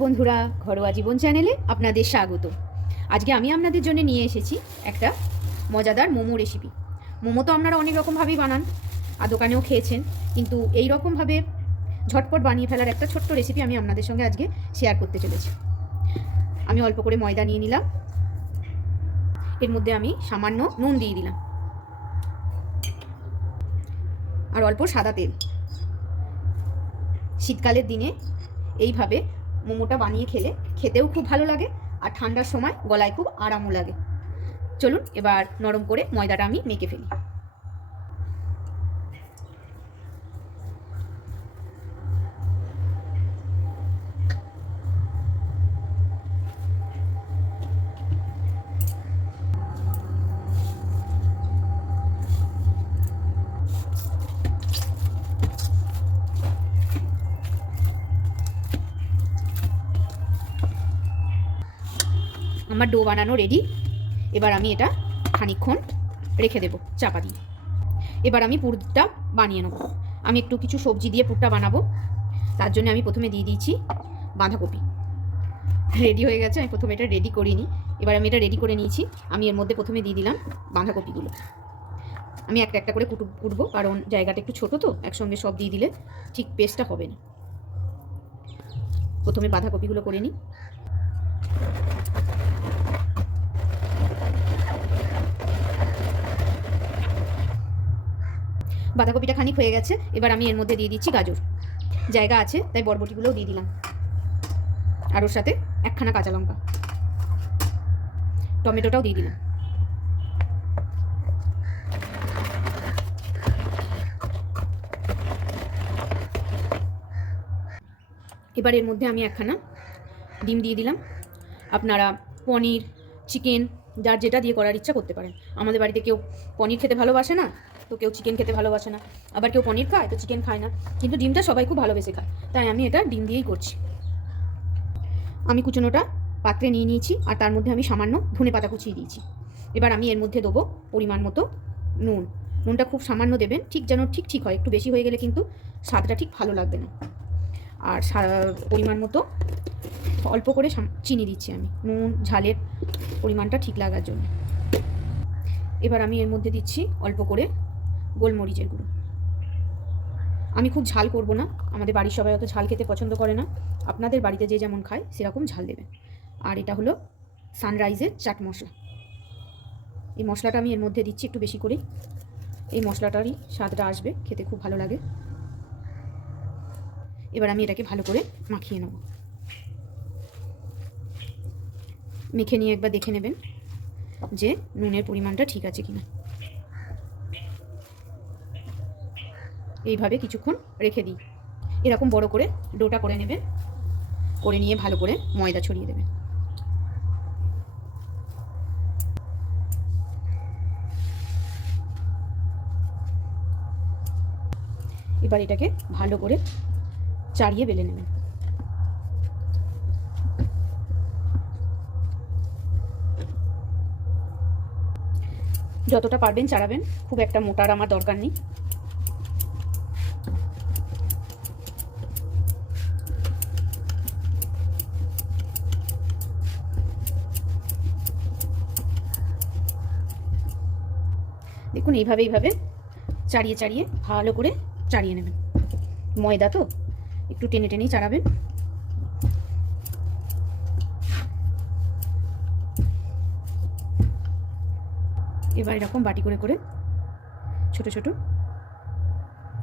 বন্ধুরা, ঘরোয়া জীবন চ্যানেলে আপনাদের স্বাগত। আজকে আমি আপনাদের জন্য নিয়ে এসেছি একটা মজাদার মোমো রেসিপি। মোমো তো আপনারা অনেক রকমভাবেই বানান আর দোকানেও খেয়েছেন, কিন্তু এই রকমভাবে ঝটপট বানিয়ে ফেলার একটা ছোট্ট রেসিপি আমি আপনাদের সঙ্গে আজকে শেয়ার করতে চলেছি। আমি অল্প করে ময়দা নিয়ে নিলাম, এর মধ্যে আমি সামান্য নুন দিয়ে দিলাম আর অল্প সাদা তেল। শীতকালের দিনে এইভাবে মোমোটা বানিয়ে খেতেও খুব ভালো লাগে আর ঠান্ডার সময় গলায় খুব আরামও লাগে। চলুন এবার নরম করে ময়দাটা আমি মেখে ফেলি। আমার ডো বানানো রেডি। এবার আমি এটা খানিকক্ষণ রেখে দেবো চাপা দিয়ে। এবার আমি পুরটা বানিয়ে নেব। আমি একটু কিছু সবজি দিয়ে পুরটা বানাবো, তার জন্য আমি প্রথমে দিয়ে দিয়েছি বাঁধাকপি। রেডি হয়ে গেছে, আমি প্রথমে এটা রেডি করিনি, এবার আমি এটা রেডি করে নিয়েছি। আমি এর মধ্যে প্রথমে দিয়ে দিলাম বাঁধাকপিগুলো। আমি একটা একটা করে কুটবো, কারণ জায়গাটা একটু ছোটো তো, একসঙ্গে সব দিয়ে দিলে ঠিক পেস্টটা হবে না। প্রথমে বাঁধাকপিগুলো করে নিই। বাঁধাকপিটা খানিক হয়ে গেছে, এবার আমি এর মধ্যে দিয়ে দিচ্ছি গাজর। জায়গা আছে তাই বরবটিগুলোও দিয়ে দিলাম, আর ওর সাথে একখানা কাঁচা লঙ্কা, টমেটোটাও দিয়ে দিলাম। এবার এর মধ্যে আমি একখানা ডিম দিয়ে দিলাম। আপনারা পনির, চিকেন, যার যেটা দিয়ে করার ইচ্ছা করতে পারেন। আমাদের বাড়িতে কেউ পনির খেতে ভালোবাসে না, তো কেউ চিকেন খেতে ভালোবাসে না, আবার কেউ পনির খায় তো চিকেন খায় না, কিন্তু ডিমটা সবাই খুব ভালোবেসে খায়, তাই আমি এটা ডিম দিয়েই করছি। আমি কুচনোটা পাত্রে নিয়ে নিয়েছি আর তার মধ্যে আমি সামান্য ধনেপাতা কুচিয়ে দিয়েছি। এবার আমি এর মধ্যে দেবো পরিমাণ মতো নুন। নুনটা খুব সামান্য দেবেন, ঠিক যেন ঠিক হয়, একটু বেশি হয়ে গেলে কিন্তু স্বাদটা ঠিক ভালো লাগবে না। আর পরিমাণ মতো অল্প করে চিনি দিচ্ছি আমি, নুন ঝালের পরিমাণটা ঠিক লাগার জন্য। এবার আমি এর মধ্যে দিচ্ছি অল্প করে গোলমরিচের গুঁড়ো। আমি খুব ঝাল করব না, আমাদের বাড়ির সবাই অত ঝাল খেতে পছন্দ করে না, আপনাদের বাড়িতে যে যেমন খায় সেরকম ঝাল দেবেন। আর এটা হলো সানরাইজের চাট মশলা। এই মশলাটা আমি এর মধ্যে দিচ্ছি একটু বেশি করেই, এই মশলাটারই স্বাদটা আসবে, খেতে খুব ভালো লাগে। এবার আমি এটাকে ভালো করে মাখিয়ে নেব। মেখে নিয়ে একবার দেখে নেবেন যে নুনের পরিমাণটা ঠিক আছে কিনা। এইভাবে কিছুক্ষণ রেখে দিই। এরকম বড় করে ডোটা করে নেবেন, করে নিয়ে ভালো করে ময়দা ছড়িয়ে দেবেন। এবার এটাকে ভালো করে চাড়িয়ে বেলে নেবেন। যতটা পারবেন চাড়াবেন, খুব একটা মোটার আমার দরকার নেই। দেখুন এইভাবে চাড়িয়ে ভালো করে চাড়িয়ে নেবেন। ময়দা তো একটু টেনেই চাড়াবেন। এবার এরকম বাটি করে ছোট ছোট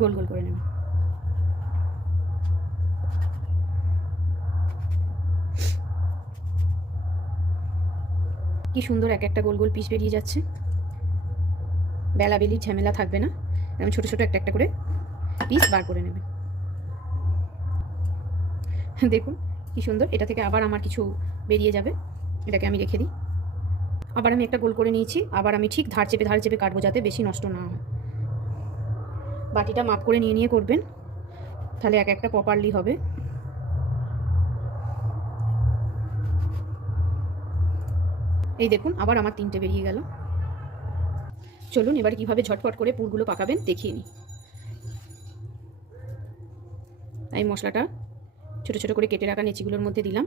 গোল গোল করে নেবেন। কি সুন্দর এক একটা গোল গোল পিস বেরিয়ে যাচ্ছে, বেলাবেলির ঝামেলা থাকবে না। আমি ছোট ছোট একটা করে পিস বার করে নেবেন। দেখুন কি সুন্দর, এটা থেকে আবার আমার কিছু বেরিয়ে যাবে, এটাকে আমি রেখে দিই। আবার আমি একটা গোল করে নিয়েছি, আবার আমি ঠিক ধার চেপে কাটবো যাতে বেশি নষ্ট না হয়। বাটিটা মাপ করে নিয়ে করবেন, তাহলে এক একটা প্রপারলি হবে। এই দেখুন আবার আমার 3টে বেরিয়ে গেল। চলুন এবার কিভাবে ঝটপট করে পুরগুলো পাকাবেন দেখিয়ে নিই। এই মশলাটা ছোটো ছোটো করে কেটে রাখা নেচিগুলোর মধ্যে দিলাম।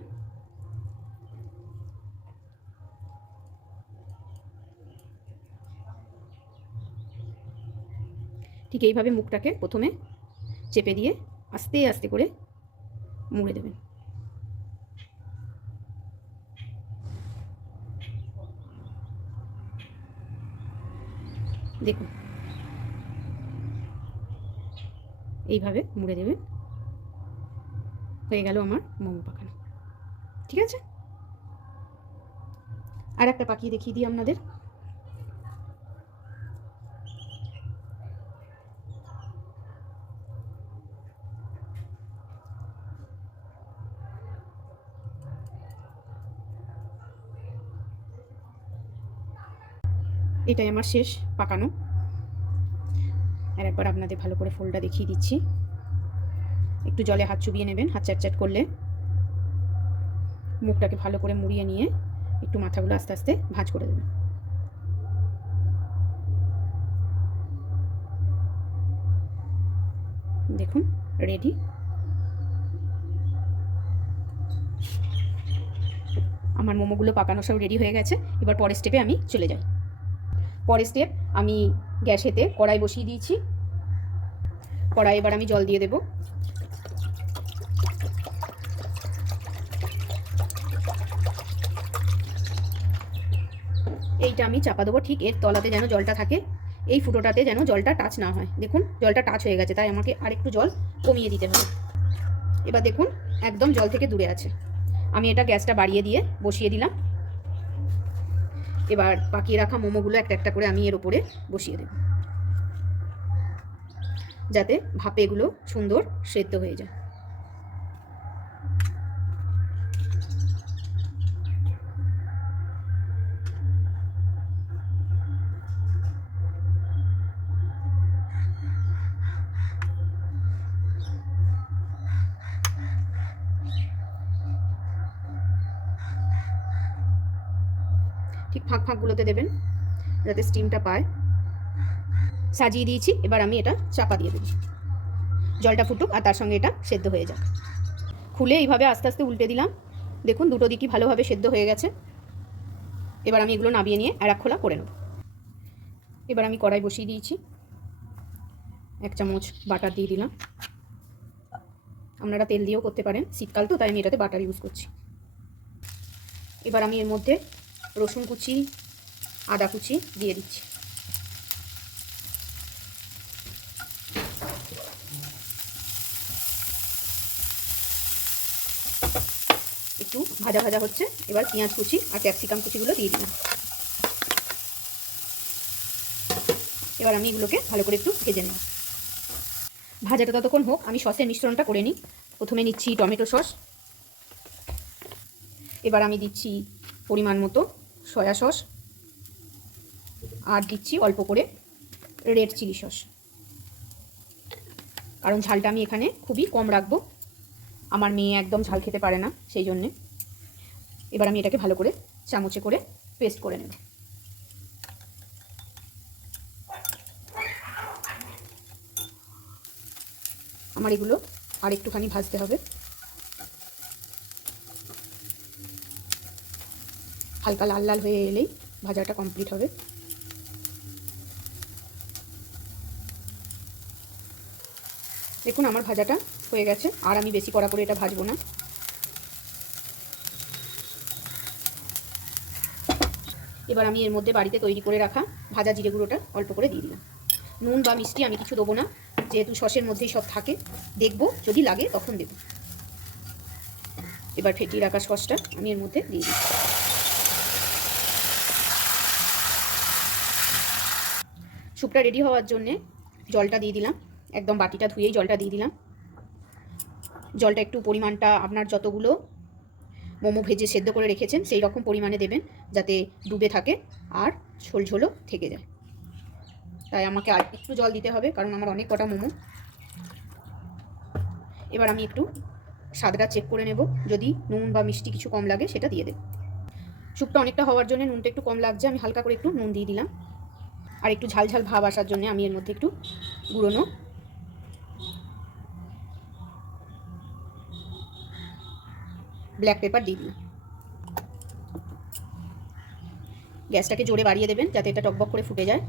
ঠিক এইভাবে মুখটাকে প্রথমে চেপে দিয়ে আস্তে আস্তে করে মুড়ে দেবেন। দেখুন এইভাবে মুড়ে দেবেন। হয়ে গেল আমার মোমো পাকানো। ঠিক আছে, আর একটা পাকিয়ে দেখিয়ে দিই আপনাদের। এটাই আমার শেষ পাকানো। আর একবার আপনাদের ভালো করে ফোল্ডটা দেখিয়ে দিচ্ছি। একটু জলে হাত চুবিয়ে নেবেন, হাত চ্যাট করলে মুখটাকে ভালো করে মুড়িয়ে নিয়ে একটু মাথাগুলো আস্তে আস্তে ভাঁজ করে দেবেন। দেখুন রেডি। আমার মোমোগুলো পাকানো সব রেডি হয়ে গেছে। এবার পরের স্টেপে আমি চলে যাই। পরের স্টেপ, আমি গ্যাসেতে কড়াই বসিয়ে দিয়েছি। কড়াই এবার আমি জল দিয়ে দেব। এইটা আমি চাপা দেবো ঠিক এর তলাতে, যেন জলটা থাকে। এই ফুটোটাতে যেন জলটা টাচ না হয়। দেখুন জলটা টাচ হয়ে গেছে, তাই আমাকে আরেকটু জল কমিয়ে দিতে হবে। এবার দেখুন একদম জল থেকে দূরে আছে। আমি এটা গ্যাসটা বাড়িয়ে দিয়ে বসিয়ে দিলাম। এবার পাকিয়ে রাখা মোমোগুলো একটা একটা করে আমি এর উপরে বসিয়ে দেব, যাতে ভাপে এগুলো সুন্দর সেদ্ধ হয়ে যায়। ঠিক ফাঁক ফাঁকগুলোতে দেবেন যাতে স্টিমটা পায়। সাজিয়ে দিয়েছি, এবার আমি এটা চাপা দিয়ে দেব। জলটা ফুটুক আর তার সঙ্গে এটা সেদ্ধ হয়ে যাক। খুলে এইভাবে আস্তে আস্তে উল্টে দিলাম। দেখুন দুটো দিকই ভালোভাবে সেদ্ধ হয়ে গেছে। এবার আমি এগুলো নামিয়ে নিয়ে আর এক খোলা করে নেব। এবার আমি কড়াই বসিয়ে দিয়েছি। 1 চামচ বাটার দিয়ে দিলাম। আপনারা তেল দিয়েও করতে পারেন, শীতকাল তো তাই আমি এটাতে বাটার ইউজ করছি। এবার আমি এর মধ্যে রসুন কুচি, আদা কুচি দিয়ে দিচ্ছি। একটু ভাজা ভাজা হচ্ছে। এবার পেঁয়াজ কুচি আর ক্যাপসিকাম কুচিগুলো দিয়ে দিলাম। এবার আমি এগুলোকে ভালো করে একটু ভেজে নেব। ভাজাটা ততক্ষণ হোক, আমি সসের মিশ্রণটা করে নিই। প্রথমে নিচ্ছি টমেটো সস। এবার আমি দিচ্ছি পরিমাণ মতো সয়া সস, আর দিচ্ছি অল্প করে রেড চিলি সস, কারণ ঝালটা আমি এখানে খুবই কম রাখবো। আমার মেয়ে একদম ঝাল খেতে পারে না, সেই জন্যে। এবার আমি এটাকে ভালো করে চামচে করে পেস্ট করে নেব। আমার এগুলো আর একটুখানি ভাজতে হবে। হালকা লাল লাল হয়ে এলেই ভাজাটা কমপ্লিট হবে। দেখুন আমার ভাজাটা হয়ে গেছে, আর আমি বেশি কড়া করে এটা ভাজবো না। এবার আমি এর মধ্যে বাড়িতে তৈরি করে রাখা ভাজা জিরে গুঁড়োটা অল্প করে দিয়ে দিলাম। নুন বা মিষ্টি আমি কিছু দেবো না, যেহেতু সসের মধ্যেই সব থাকে। দেখবো যদি লাগে তখন দেব। এবার ফেটিয়ে রাখা সসটা আমি এর মধ্যে দিয়ে দিই। স্যুপটা রেডি হওয়ার জন্যে জলটা দিয়ে দিলাম। একদম বাটিটা ধুয়েই জলটা দিয়ে দিলাম। জলটা একটু পরিমাণটা আপনার যতগুলো মোমো ভেজে সেদ্ধ করে রেখেছেন সেই রকম পরিমাণে দেবেন, যাতে ডুবে থাকে আর ঝোলঝোলও থেকে যায়। তাই আমাকে আর একটু জল দিতে হবে, কারণ আমার অনেক কটা মোমো। এবার আমি একটু স্বাদটা চেক করে নেব, যদি নুন বা মিষ্টি কিছু কম লাগে সেটা দিয়ে দেব। স্যুপটা অনেকটা হওয়ার জন্য নুনটা একটু কম লাগছে, আমি হালকা করে একটু নুন দিয়ে দিলাম। আর একটু ঝাল ঝাল ভাব আসার জন্য আমি এর মধ্যে একটু গুঁড়োনো ব্ল্যাক পেপার দিয়ে দিলাম। গ্যাসটাকে জোরে বাড়িয়ে দেবেন যাতে এটা টকবক করে ফুটে যায়।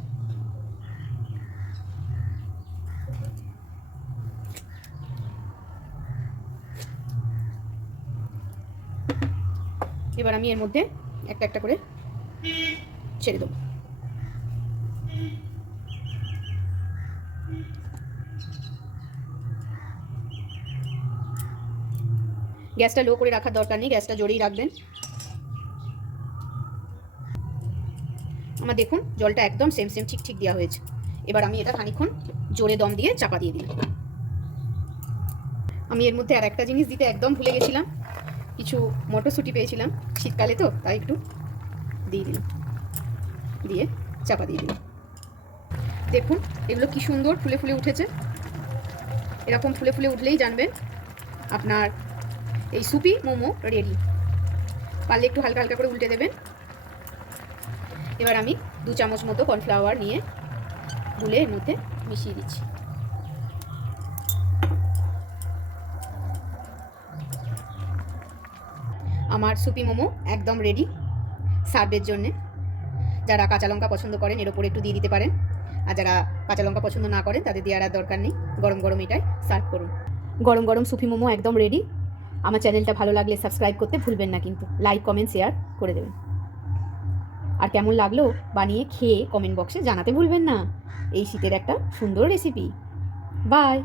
এবার আমি এর মধ্যে একটা একটা করে ছেড়ে দেবো। গ্যাসটা লো করে রাখার দরকার নেই, গ্যাসটা জোরেই রাখবেন। আমার দেখুন জলটা একদম সেম সেম ঠিক ঠিক দেওয়া হয়েছে। এবার আমি এটা খানিকক্ষণ জোরে দম দিয়ে চাপা দিয়ে দিলাম। আমি এর মধ্যে আর একটা জিনিস দিতে একদম ভুলে গেছিলাম, কিছু মটরশুঁটি পেয়েছিলাম শীতকালে, তো তাই একটু দিয়ে দিলাম, দিয়ে চাপা দিয়ে দিলাম। দেখুন এগুলো কি সুন্দর ফুলে ফুলে উঠেছে। এরকম ফুলে ফুলে উঠলেই জানবেন আপনার এই সুপি মোমো রেডি। পারলে একটু হালকা হালকা করে উল্টে দেবেন। এবার আমি 2 চামচ মতো কর্নফ্লাওয়ার নিয়ে গুলে এর মধ্যে মিশিয়ে দিচ্ছি। আমার সুপি মোমো একদম রেডি সার্ভের জন্যে। যারা কাঁচা লঙ্কা পছন্দ করেন এর ওপরে একটু দিয়ে দিতে পারেন, আর যারা কাঁচা লঙ্কা পছন্দ না করেন তাদের দেওয়ার আর দরকার নেই। গরম গরম এটাই সার্ভ করুন। গরম গরম সুপি মোমো একদম রেডি। আমার চ্যানেলটা ভালো লাগলে সাবস্ক্রাইব করতে ভুলবেন না, কিন্তু লাইক কমেন্ট শেয়ার করে দেবেন। আর কেমন লাগলো বানিয়ে খেয়ে কমেন্ট বক্সে জানাতে ভুলবেন না। এই শীতের একটা সুন্দর রেসিপি। বাই।